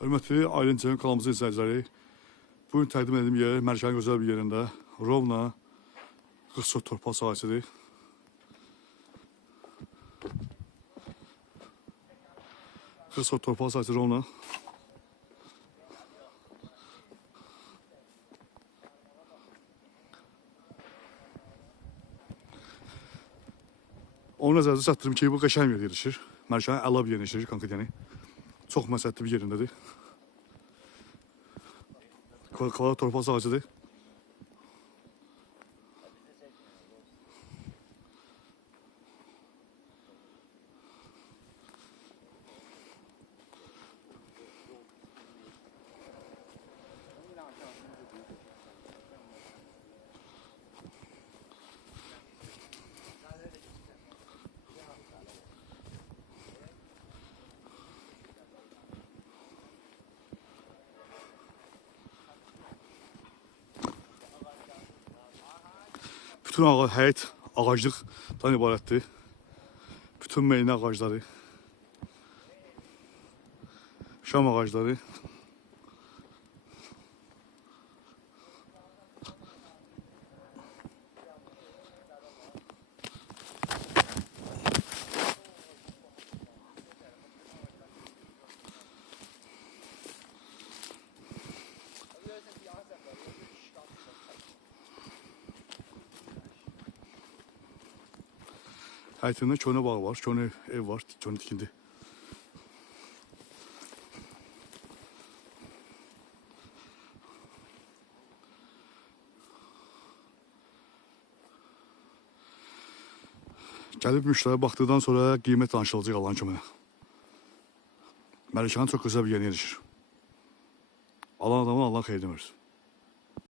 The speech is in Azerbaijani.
Hörmətli Aylin TV kanalımızın izləyiciləri, bugün təqdim edildiğim yer Mərkənin gözəl bir yerində, Rovna 40 sot torpaq sahəsidir. Torpaq sahəsi Rovna. Onun nəzərdə çatdırım ki, bu qəşəng bir yer yerləşir. Mərkənin əla bir yer yerləşir, konkret yəni. Çox məsələtli bir yerindədir. Kvadrat torpaq sahəsidir. Bütün həyət ağaclıqdan ibarətdir. Bütün meyni ağacları, şam ağacları. Həyətində köhnə bağ var, köhnə ev var, köhnə tikindi. Gəlib müştəri baxdıqdan sonra qiymət danışılacaq Allahın köməyinə. Mərkənin çox gözəl bir yerinə yerləşir. Alan adamın Allah xeyir demir.